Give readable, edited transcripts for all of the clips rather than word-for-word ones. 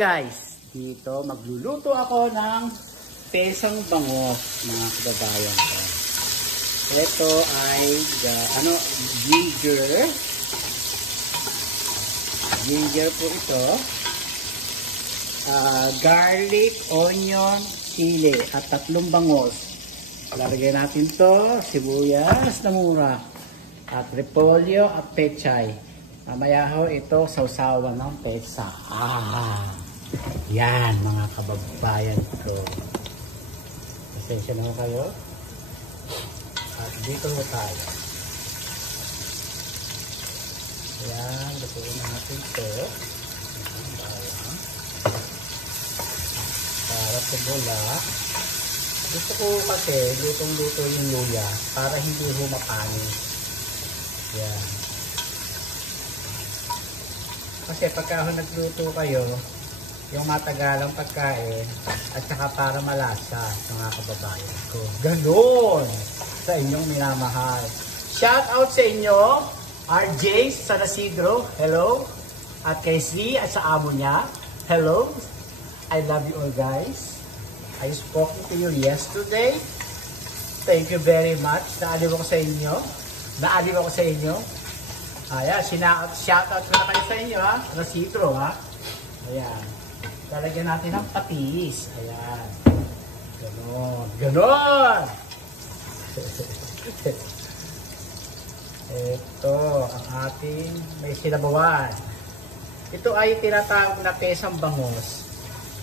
guys, dito magluluto ako ng pesang bangos, mga kababayan ko. Ito ay ginger po ito, garlic, onion, sili at 3 bangos. Lalagyan natin to sibuyas na mura at repolyo at pechay. Mamaya ho ito sausawan ng pesa. Yan mga kababayan ko. Pasensya na ho kayo. At dito ho tayo. Yan, lutuin natin ito. Para tumula. Gusto ko kasi lutong-luto yung luya para hindi ho mapanis. Yan. Kasi pagka nagluto kayo, yung matagalang pagkain, at saka para malasa mga kababayan ko. Ganon sa inyong minamahal. Shout out sa inyo, RJ San Isidro, hello. At kay Sri at sa amo niya, hello. I love you all guys. I spoke to you yesterday. Thank you very much. Naaliw ako sa inyo. Ayan, shoutout ko na kayo sa inyo ha. Rasidro ha. Ayan. Lalagyan natin ng patis. Ayan. Ganon. Ito, ang ating may sinabawan. Ito ay tinatawag na pesang bangos.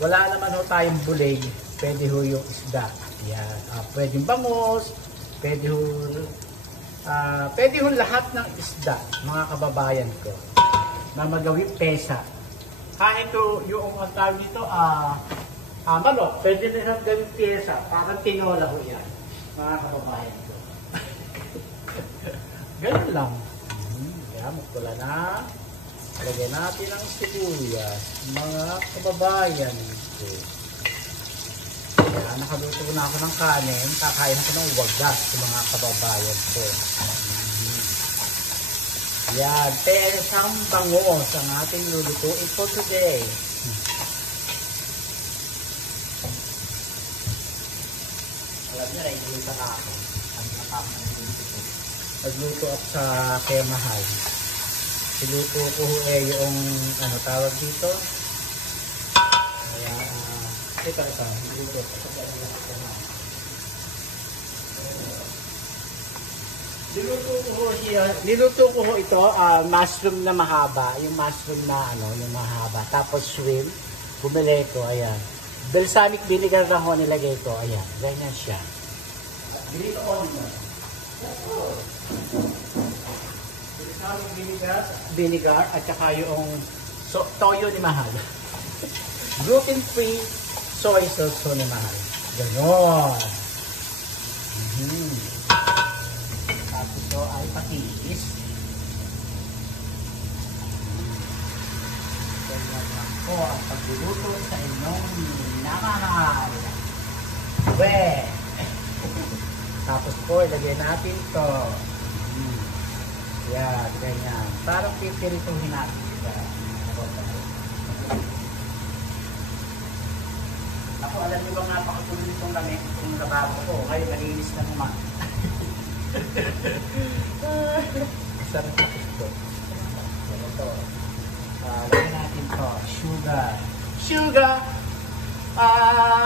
Wala naman ho tayong bulig. Pwede ho yung isda. Ayan. Pwedeng bangos. Pwede ho lahat ng isda, mga kababayan ko, na magawing pesa. Ito yung ang tawag dito, manok. Pwede rin ang gawing pesa. Parang tinola ho yan, mga kababayan ko. Ganun lang. Kaya magpula na. Lagyan natin ang sibuyas, mga kababayan ko. Kaya nakaluto na ako ng kanin, kakain ako ng wagas sa mga kababayan ko. Yan, pesang bangos ang ating lulutuin for today. Alam niyo, nagluto na ako. Nagluto ako sa kaya mahal. Siluto ko yung tawag dito. Kaya, ito. Niluto ko ho ito, mushroom na mahaba, yung mushroom na yung mahaba. Tapos shrimp, bumili ko, ayan. Balsamic vinegar lang ho nilagay ko, ayan. Ganyan siya. Bili ko onion. Balsamic vinegar, at saka yung toyo ni Mahal. Gluten-free soy sauce ni Mahal. Ganon. Tapos ito ay patis. Ganyan lang po ang pagluluto sa inyong minamahal. Tapos po, ilagay natin ito. Yan, ganyan. Parang pipirituhin natin ito. Ako, alam niyo ba nga pakatuloy itong lamig, itong lababo ko. Ngayon, nalinis na naman. Sarap na ito. Ito. Lagyan natin ito. Sugar.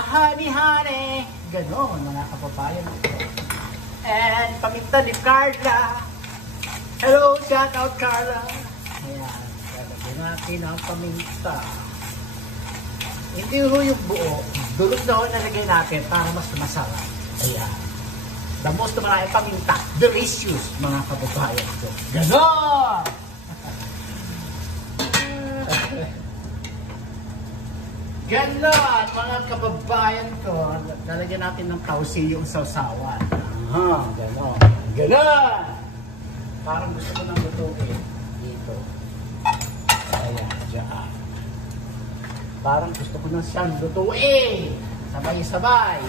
Honey. Ganon, mga kapabayan ito. And paminta ni Carla. Hello, shout out Carla. Ayan. Lagyan natin ang paminta. Hindi ho yung buo. Dulog na ho nalagay natin para mas masarap. Ayan. The most maraming paminta. Delicious, mga kababayan ko. Ganon! Ganon, mga kababayan ko. Lalagyan natin ng tausi yung sausawan. Ganon! Parang gusto ko nang lutuin. Dito. Ayan, dyan. Parang gusto ko na siyang lutuin. Sabay-sabay.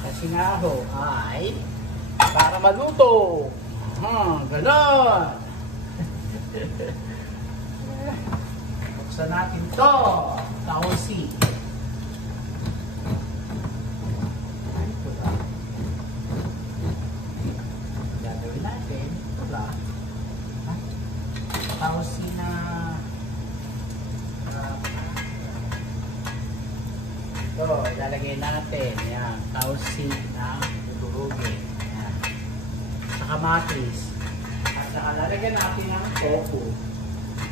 Kasi nga ho ay para maluto. Ganon. Buksan natin to. Tausi. Ay, pula. Gagawin natin. Pula. Tausi na ito, ilalagay natin. Yan. Tausi na durugin. Yan. Sa kamatis. At saka lalagyan natin ng tofu.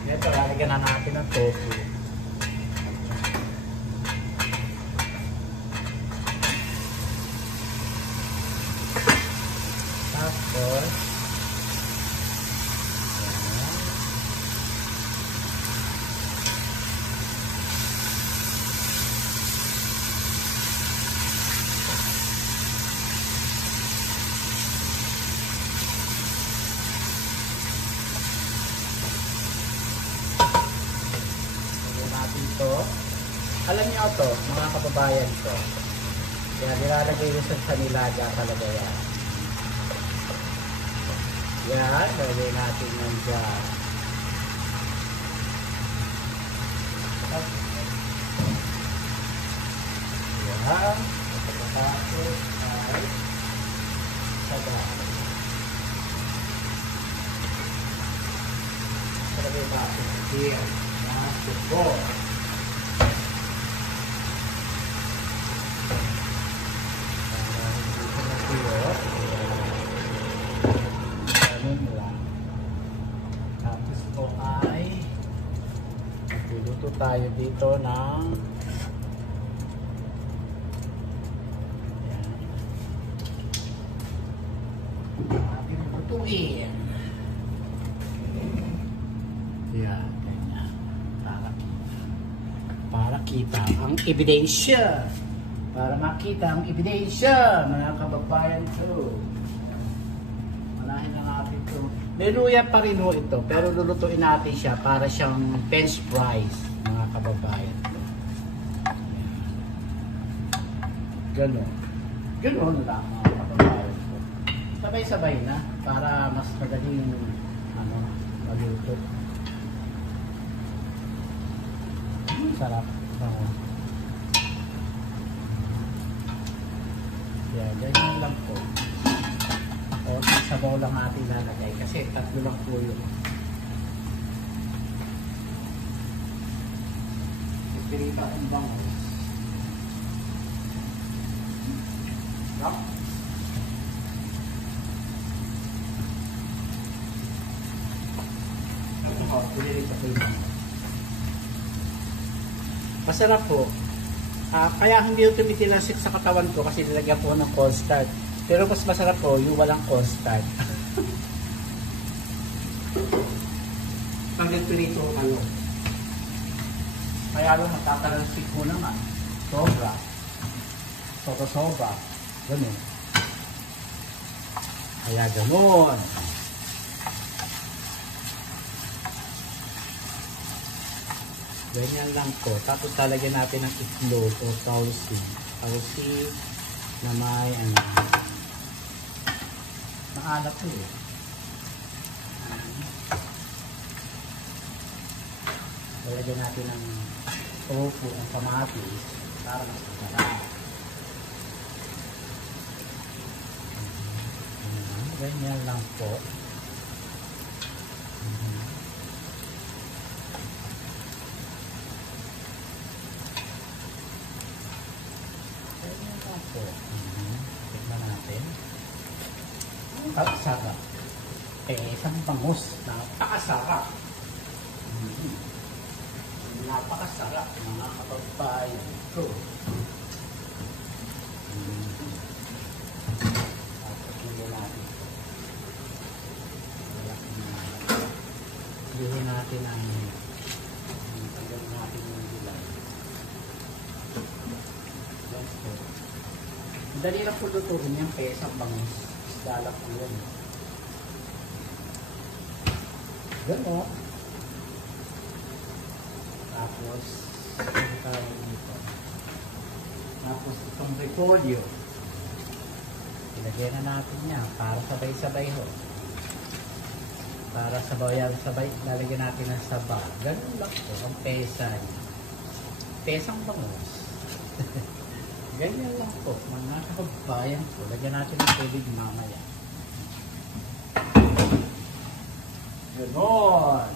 Ito, lalagyan na natin ng tofu. Tapos, ito. Alam niyo ito, mga kababayan ko. Kaya nilalagay ko sa nilaga talaga yan. Yan, lagay natin yan dyan. Yan. Pagkatapos ay sabaw. Lagay natin here. Yan, suko. Tapos po ay magluluto tayo dito ng ating lutuin. Yan, ganyan. Para kita ang ebidensya. Para makita ang ebidensya, mga kababayan ko. Manahin na natin ito. May luya pa rin ho ito, pero lulutuin natin siya para siyang French fries, mga kababayan ko. Ganon. Ganon lang, mga kababayan ko. Sabay-sabay na, para mas madaling maluto. Sarap. Yan, ganyan lang po. O, sabaw lang natin lalagay kasi tatlo lang po yun. Ipirita ang bangus. No? O, pinirita po yung bangus. Masarap po. Kaya hindi ito tumitilasik sa katawan ko kasi nilagyan po ng cornstarch. Pero mas masarap po yung walang cornstarch. Pag nagpirito ano. Kaya lang matatalasik po naman. Sobra. Sobra. Ganun. Kaya ganun. Ganyan lang po. Tapos talagyan natin ng itlog o tausi. Tausi na may maalat po eh. Talagyan natin ng tofu o kamatis para mas masarap. Ganyan lang po. Tignan natin. Napakasarap. Isang bangus. Napakasarap. Napakasarap, mga kababayan ko. Tapos hindi natin. Hindi natin ang tagal natin yung gulay. Dali lang po lutuin yung pesang bangus. Isdalap po yan. Gano'n. Tapos, tapos itong repolyo. Ilagyan na natin niya para sabay-sabay ho. Para sabay, lalagyan natin ng saba. Gano'n lang po ang pesa niya. Pesang bangos. Ganyan lang po, mga kababayan po. Lagyan natin ng tubig mamaya. Ganon.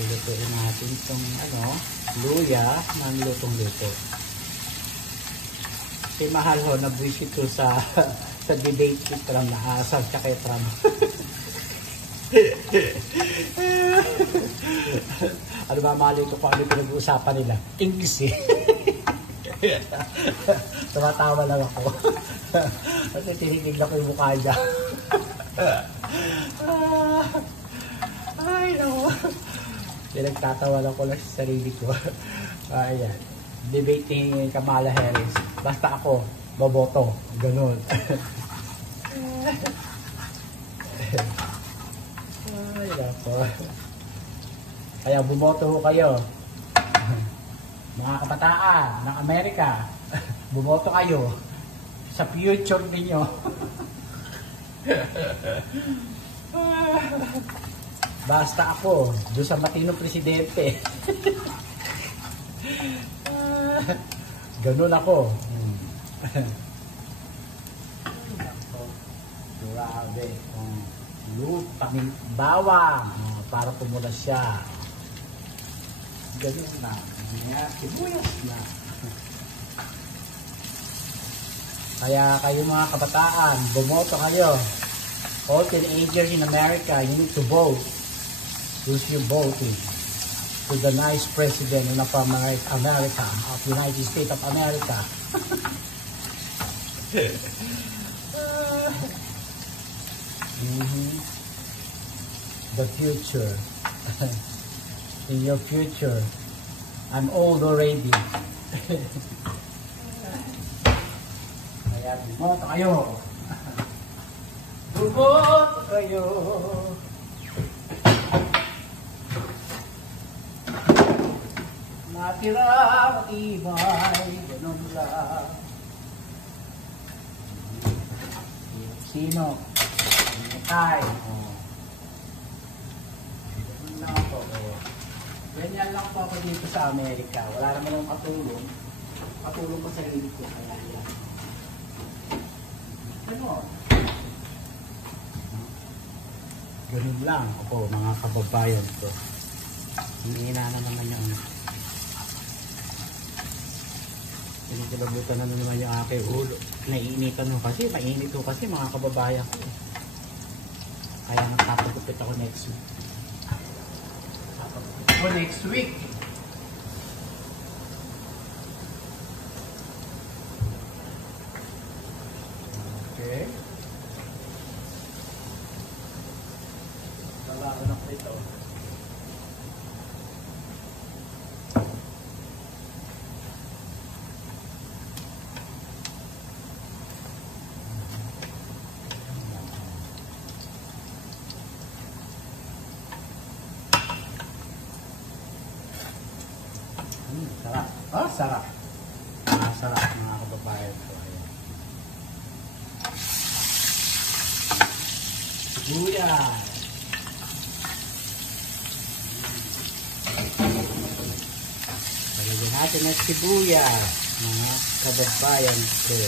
Lutuin natin itong luya ng lutong-luto. Si mahal ho, nabwisit ko sa debate si Trump na asal tsaka Trump. Ano ba mali ko pa ano pinag-uusapan nila? English eh. Tumatawa lang ako. Kasi tinitignan ko yung mukha niya. Ay, no. Pinagtatawa lang ko lang sa sarili ko. Ayan. Debate ni Kamala Harris. Basta ako, boboto. Ganun. Ay, nako. Kaya bumoto ho kayo. Mga kabataan ng Amerika. Bumoto kayo sa future ninyo. Basta ako, doon sa matinong presidente. Ganun ako. Grabe. Lutang bawang. Para pumula siya. Ganun na. Sibuyas na. Kaya kayo mga kabataan, bumoto kayo. All teenagers in America, you need to vote. Who's you voting? To the nice president of America, of United States of America. The future. In your future, I'm old already. Kaya bumoto kayo. Bumoto kayo. Matira matibay, ganun lang. Sino? Tay. Ganun lang ako. Ganyan lang po ako dito sa Amerika. Wala naman akong katulong. Katulong ko sa sarili ko. Kaya yan. Ganun. Ganun lang ako, mga kababayan ko. Hiniina na naman yung pinikilabutan na naman yung aking ulo. Naiinitan mo kasi, mainit ko kasi mga kababayan ko. Kaya magpapagupit ako next week. Papagupit ako next week. Okay. Wala ko na po ito. Sarap. Oh, sarap. Sarap mga kababayan ko. Ayan. Sibuyas. Lagyan natin ng sibuyas, mga kababayan ko.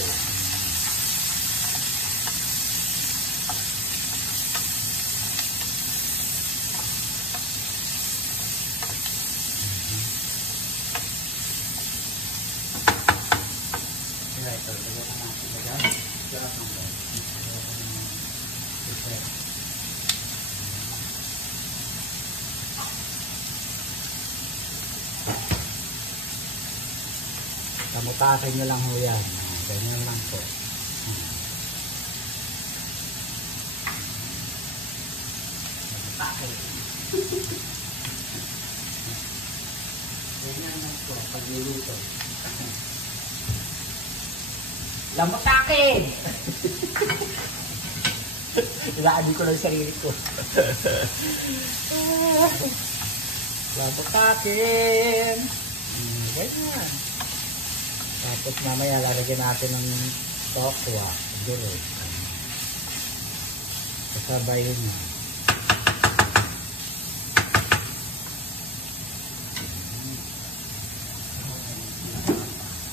Ito, lagyan na natin. Kamutakin nyo lang ho yan. Ganyan lang po. Kamutakin. Ganyan lang po. Pagluluto. Lamutakin! Ilaadin ko lang sarili ko. Lamutakin! Ganyan. Tapos mamaya lalagyan natin ng tokwa. Durog. Kasabay yun na.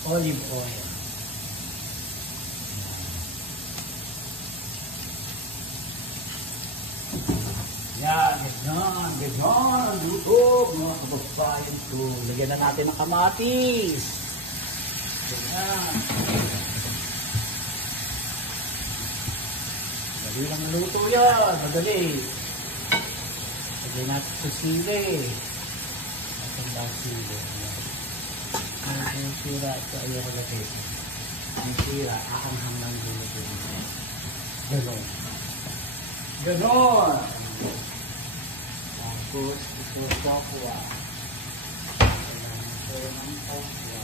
olive oil. Yan, ganyan, luto, mga kababayan ko. Lagyan na natin ng kamatis. Ganyan. Madali lang naluto yan, madali. Lagyan natin sa sili. Natin lang sili. Ang sira ito ay relate. Ang sira, akanghang ng gulo. Ganon. Ganon! Tapos, ito kapwa. Ito ng kapwa.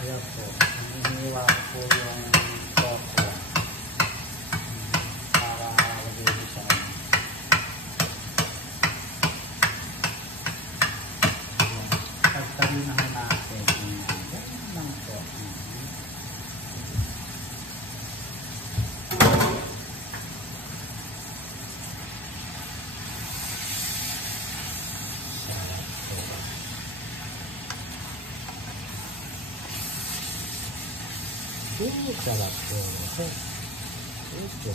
Ayan po, hinihiwa ko po yung coco para lagay siya. Pagtarinahan natin ganyan lang po. Sarap po. Ito.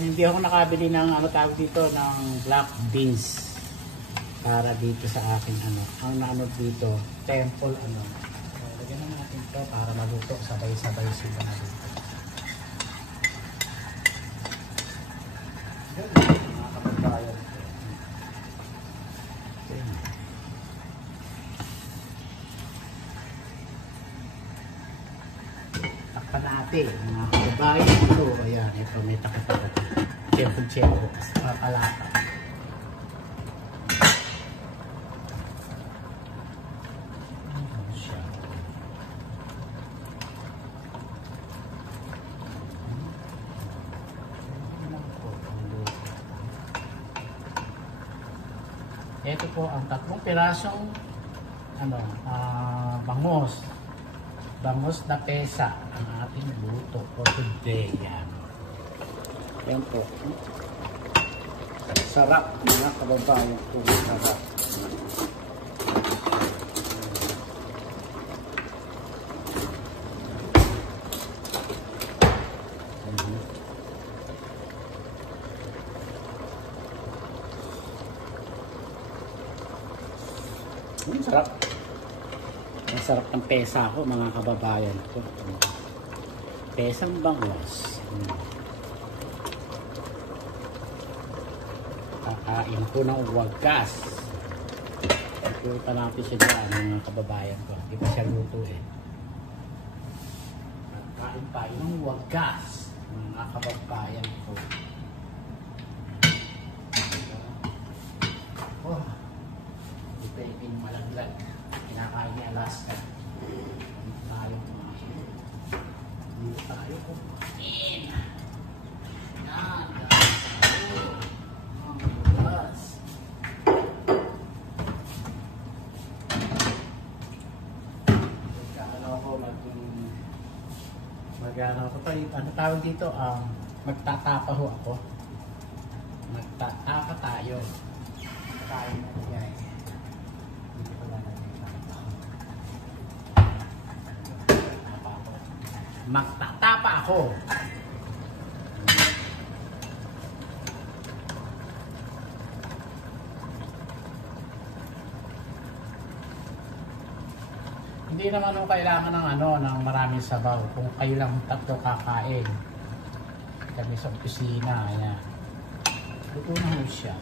Hindi ako nakabili ng tawag dito ng black beans para dito sa aking ang naano dito temple lagyan na natin ito para maluto sabay-sabay sila na dito. Mga kapagbayan. Natin, mga kababayan ito, ayan, ito may takot-takot. Cheko-cheko, kalata. Ano siya? Ito po ang 3 pirasong bangos na pesa ang ating luto for today. Yan po. Sarap mga kababayan po. Sarap. Sarap. Ang sarap ng pesa ko mga kababayan ko. Pesang bangos. Kakain ko ng wagas. Ikuta natin siya dyan mga kababayan ko. Hindi pa siya luto eh. Kakain tayo ng wagas mga kababayan ko. Oh, ito yung malaglag. Kinakain ni Alaska. Dito tayo kumain. Yan. Ano tawag dito? Magtatapa ho ako. Magtatapa tayo. Kain na guys. Magtatapa ako. Hindi naman kailangan ng maraming sabaw. Kung kayo lang 3 kakain. Kami sa opisina. Ayan. Luto na ho siya.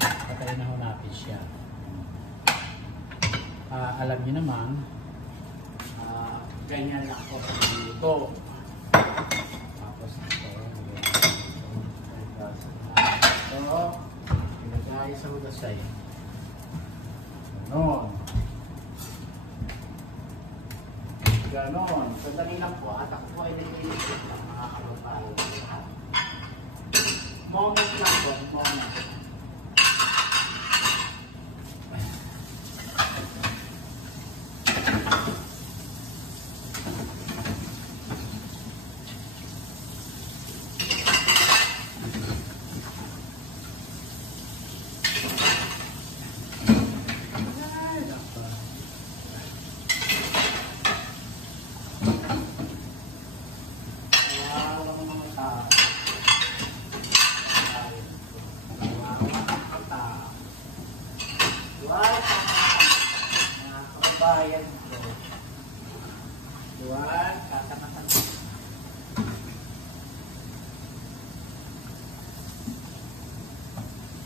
Patayin na ho natin siya. Alam niyo naman, ganyan lang ako dito. hugas-hugasay. Ganon. Ganon. Sandali lang po at ako ay nag-iisip lang mga kababayan. Moment lang po. Moment. Bayan ko. Luwan, kakatakan.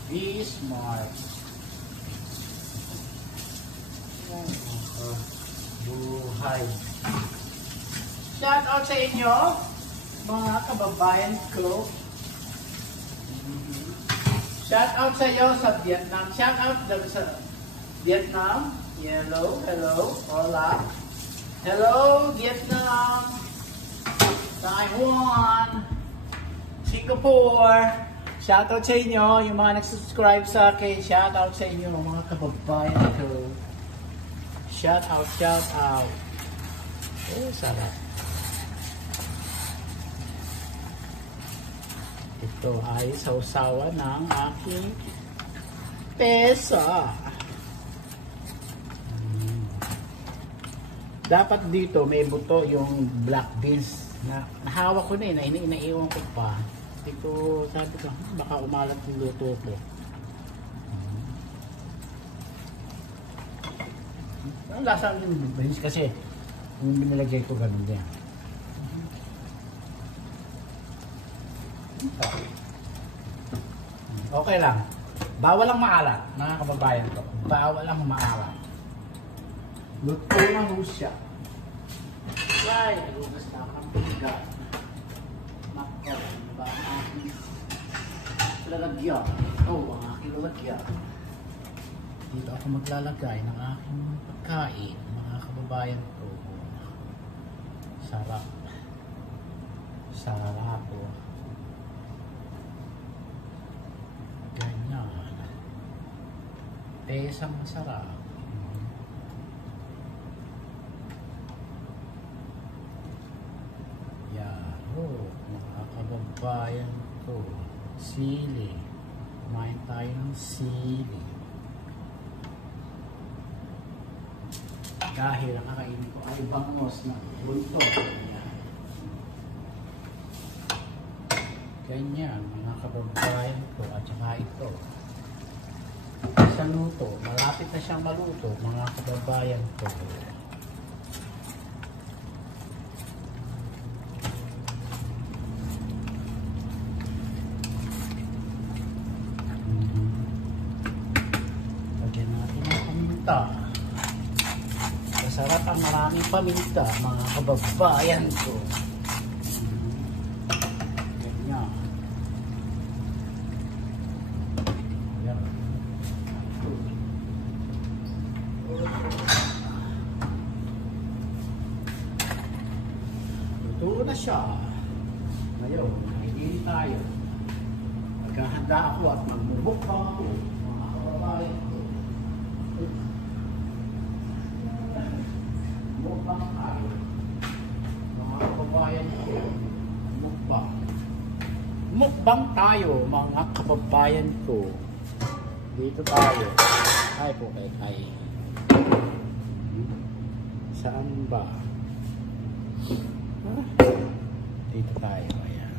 Be smart. Buhay. Shout out sa inyo, mga kababayan ko. Shout out sa iyo sa Vietnam. Shout out sa Vietnam. Hello, hello, hola. Hello, Vietnam, Taiwan, Singapore. Shoutout sa inyo, yung mga nag-subscribe sa akin. Shoutout sa inyo, mga kababayan ko. Shoutout, shoutout. Oh, sarap. Ito ay sausawan ng aking pesa. Dapat dito may buto yung black beans na nahawak ko na naiiwan ko pa. Dito sabi ko, baka umalat yung luto ko. Ang lasa yung beans kasi yung binilagay ko ganun din. Okay lang. Bawal lang maalat, mga kababayan ko. Bawal lang maalat. Luto na ho siya. Ay, nagugas na ako ng bigat. Mako, ba ang aking lalagyan? Ang aking lalagyan. Dito ako maglalagay ng aking pagkain, mga kababayan ko. Sarap. Sarap po. Ganyan. Pesang masarap. Mga kababayan ko, sili. Kumain tayo ng sili. Dahil ang kakainin ko ay bangos na bulto. Ganyan, mga kababayan ko. At saka ito. Sa luto, malapit na siyang maluto, mga kababayan ko. Masarap ang maraming paminta, mga kababayan ko. Ganyan. Ayan. Luto na siya. Ngayon, hindi tayo. Maghahanda ako at magmumukbang ako, mga kababayan ko. Mukbang tayo. Mga kababayan ko. Mukbang. Mukbang tayo, mga kababayan ko. Dito tayo. Ay po kay. Saan ba? Dito tayo. Ayan.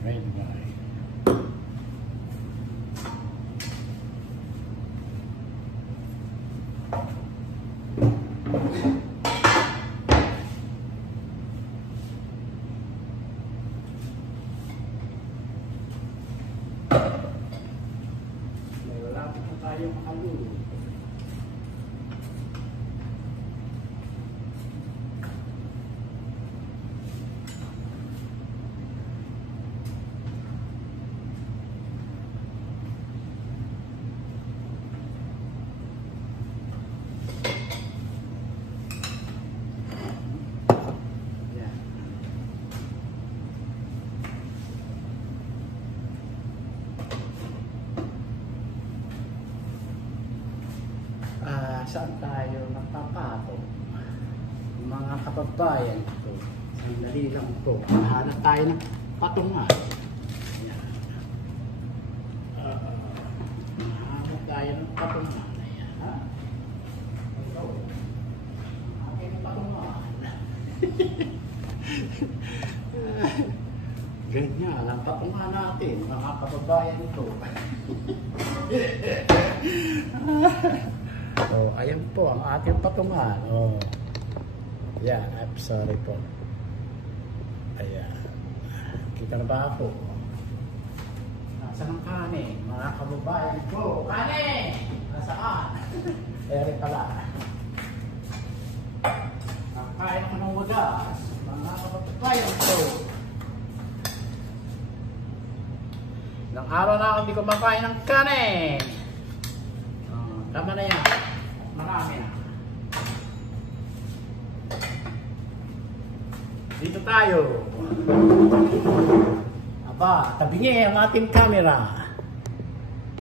Red guy. Malapit na tayo makaluto. kababayan ko. Sandali lang po. Hanap tayo ng patungan. Ayan. Hanap tayo ng patungan. Ayan. Ha? Ito. Aking patungan. Ganyan ang patungan natin, mga kababayan ko. So, ayan po ang ating patungan. Oh. Yeah, I'm sorry po. Ayan. Kita na ba ako? Nasaan ang kanin? Mga kababayan ko. Kanin! Nasaan? Ere pala. Nakain ako ng wagas. Mga kababayan ko. Ilang araw na ako hindi ko makain ng kanin. Tama na yan. Marami na. Dito tayo. Aba, tabingi ang ating camera.